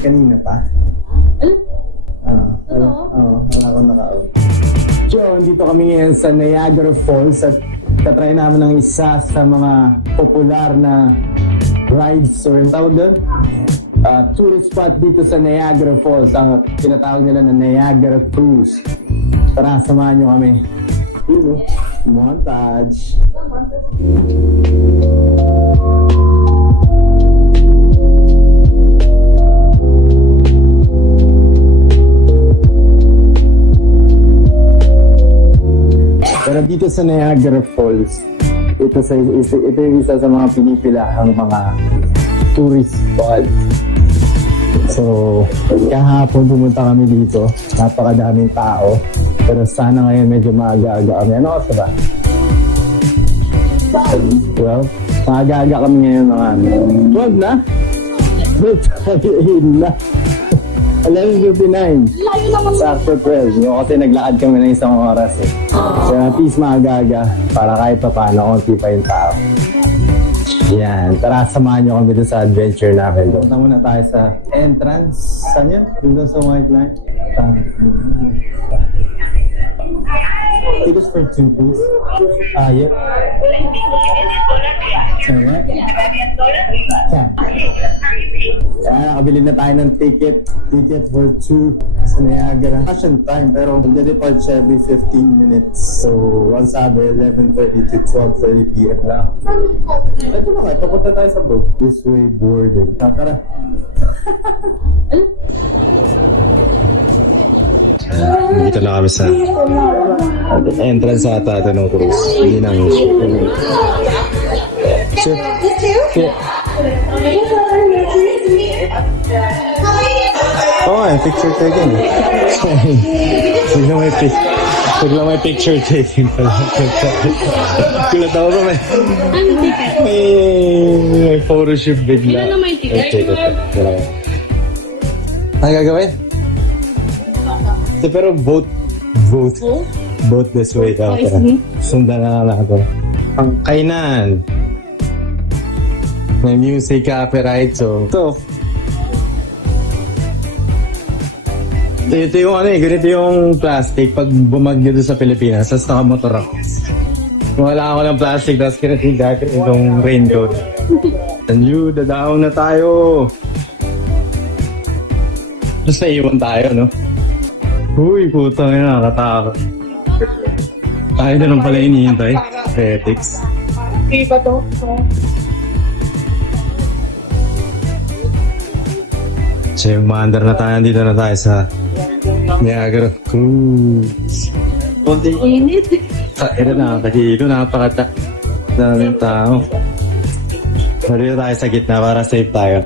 kanina pa. Wala akong naka-out. So, dito kami ngayon sa Niagara Falls at tatry namin ang isa sa mga popular na rides or yung tawag doon? Tourist spot dito sa Niagara Falls. Ang tinatawag nila na Niagara Cruise. Tara, samahan nyo kami. Montage. Pero dito sa Niagara Falls, ito yung isa sa mga pinipilahang mga tourist spot. So, kahapon pumunta kami dito, napakadaming tao. Pero sana ngayon medyo maaga-aga kami. Ano kasi ba? 12? Maaga-aga kami ngayon mga 12 na? 12 na. 11:59. Sakto 12. Yung kasi naglakad kami ng isang oras eh. So at least maaga-aga para kahit pa paano konti pa yung tao. Yan. Tara, samahan nyo kami sa adventure namin. Punta muna tayo sa entrance. Saan yan? Doon sa white line. Tickets for 2, please. Yep. Sorry, what? Yeah. Kaya nakabili na tayo ng ticket for 2 sa Niagara. Fashion time, pero mag-depart siya every 15 minutes. So, once sabi, 11:30 to 12:30 p.m. lang. Ito na nga, papunta tayo sa boat. This way boarded. Tara. Dito na kami sa entrance sa ata ng cruise. Hindi namin. Sure. Yeah. Oh, picture taking. Bigla may picture taking pala. Kulat ako ba may photoshoot bigla. Ilan na may ticket? Ano gagawin? Pero boat this way daw. Sundan na lang ako. Ang kainan. May music, copyright, so ito yung ganito yung plastic pag bumagyo doon sa Pilipinas, tapos nakamotor ako. Kung wala ako ng plastic, tapos ganito yung jacket, itong raincoat. And you, dadaong na tayo. Tapos naiwan tayo, no? Uy, putang ina, nakatakot. Tayo na lang pala inihintay. Ethics. Okay ba to? So, maandar na tayo. Dito na tayo sa Niagara Cruise. Init. Ito na, nakakahilo. Napakata. Daming tao. Dito tayo sa gitna para safe tayo.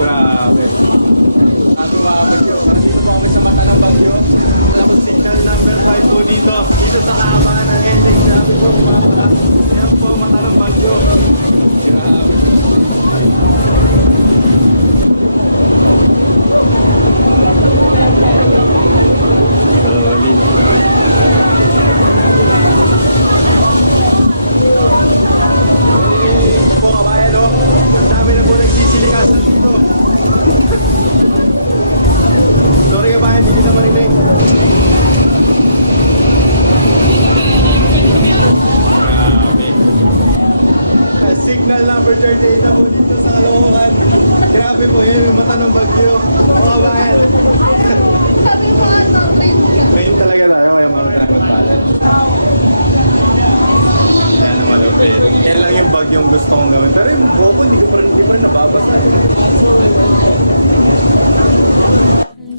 Grabe. Ako mga bagyo. Dito kami sa mata ng bagyo. Alam mo, signal number 5 po dito. Dito sa kama ng ending namin po mga. Yan po, mata ng bagyo. Grabe. Sorry ka ba, hindi sa mariting. Signal number 38 na po dito sa Caloocan. Grabe po yun, yung mata ng bagyo. Mga bayan. Train talaga na. Kaya mga tayo mag-balance. Yan na malupit. Yan lang yung bag yung gusto kong gawin. Pero yung buko, hindi pa rin nababasa eh.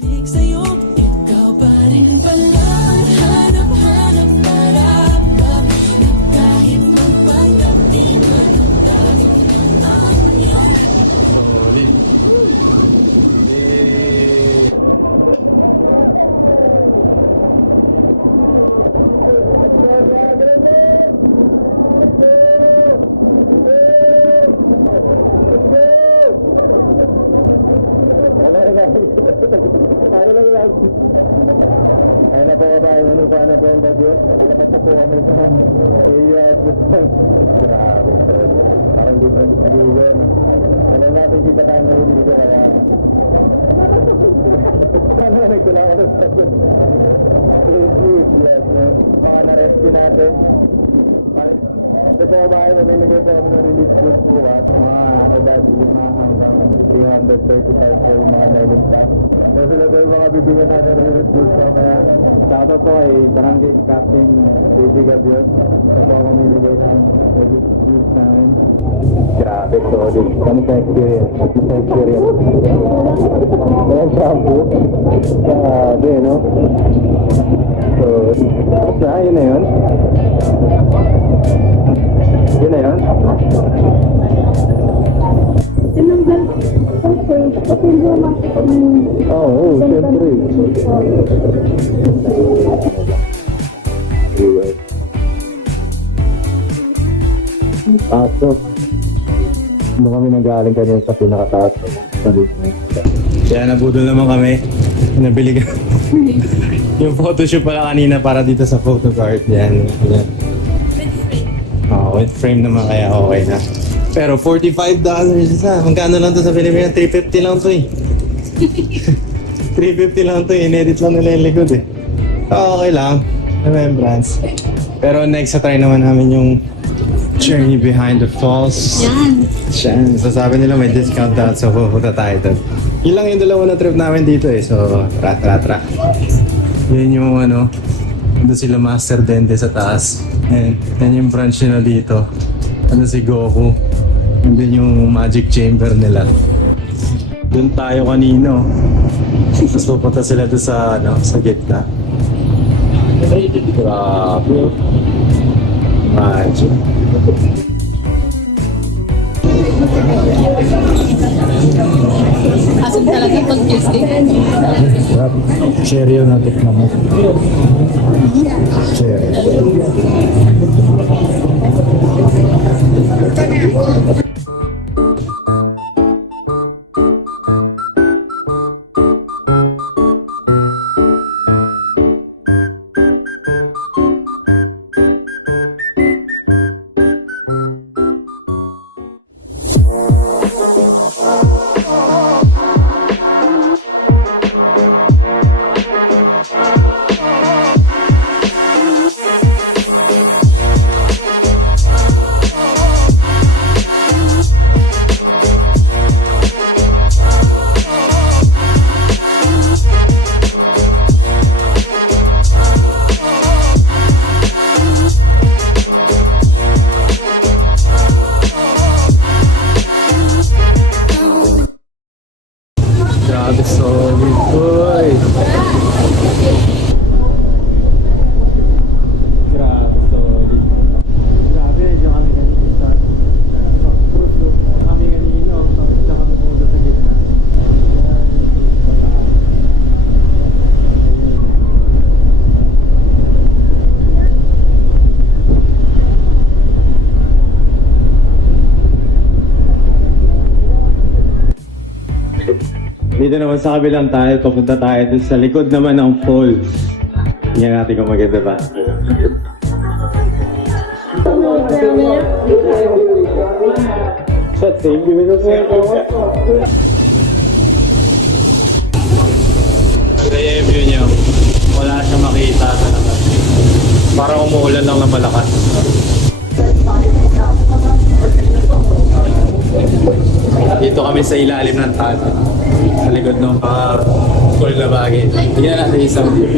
Balik sa'yo, ikaw pa rin pala. Hanap-hanap para-pap na kahit magpanggap di man ang dahil ang iyong Sorry. Eh. Ayun na po ba yung ano sana po ang bagyo? Nalabas na po kami sa area at grabe sorry. Parang different season. Alam natin kita tayo na hindi ko kaya ano nagkailangan na sa akin. Please, yes, man. Mga na-rescue natin. Ito po ba ay nabibigay po kami ng relief goods bukas. Mga edad 5 hanggang 335 po yung mga nailigtas. So sila po yung mga bibigyan natin relief goods kaya shoutout po kay Barangay Captain Baby Gabion. Ito po ang mamimigay ng relief goods namin. Grabe, solid. Kami sa experience. Kaya shampoo. Grabe, no? So, yun na yun. Yun na yun? Tinanggal kasi lumang Oo, siyempre. Pasok. Doon kami nanggaling kanina sa pinakataas. Kaya nabudol naman kami. Nabili ka. Yung photoshoot pala kanina para dito sa photo card. Yan. Yan. With frame naman kaya okay na. Pero $45 isa. Magkano lang to sa Pilipinas? 350 lang to eh. 350 lang to eh. Inedit lang nila yung likod eh. Okay lang. Remembrance. Pero next try naman namin yung Journey Behind the Falls. yan. Yan. So sabi nila may discount out. So pupunta tayo doon. Yun lang yung dalawa na trip namin dito eh. So tra. Yun yung ano. Doon sila Master Dente sa taas. Yan yung branch nila dito. Ano si Goku. Andun yung magic chamber nila. Doon tayo kanino. Tapos pupunta sila doon sa, ano, sa gitna. Grabe. Magic. Asam talaga pag Tuesday. Cherry yun natin naman. Cherry. Grabe, solid boy. Grabe, solid. Grabe, yung kami kanina sa cruise loop. Kami kanina, tapos na kami pumunta sa gitna. Dito naman sa kabilang tayo, papunta tayo dun sa likod naman ng falls. Tingnan natin kung maganda ba. Shot, save you with us. Maganda yung view niyo. Wala siyang makita sa labas. Parang umuulan lang na malakas. Dito kami sa ilalim ng tata. Sa likod ng cool na bagay. Tingnan natin isang view.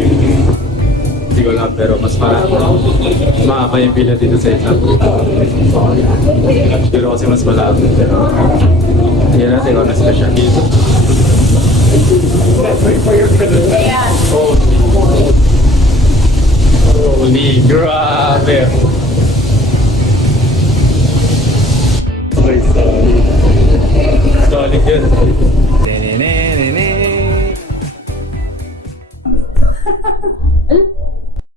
Hindi ko lang, pero mas maama yung pila dito sa isa. Siguro kasi mas malapit. Pero, hindi natin kung ano special dito. Holy, grabe.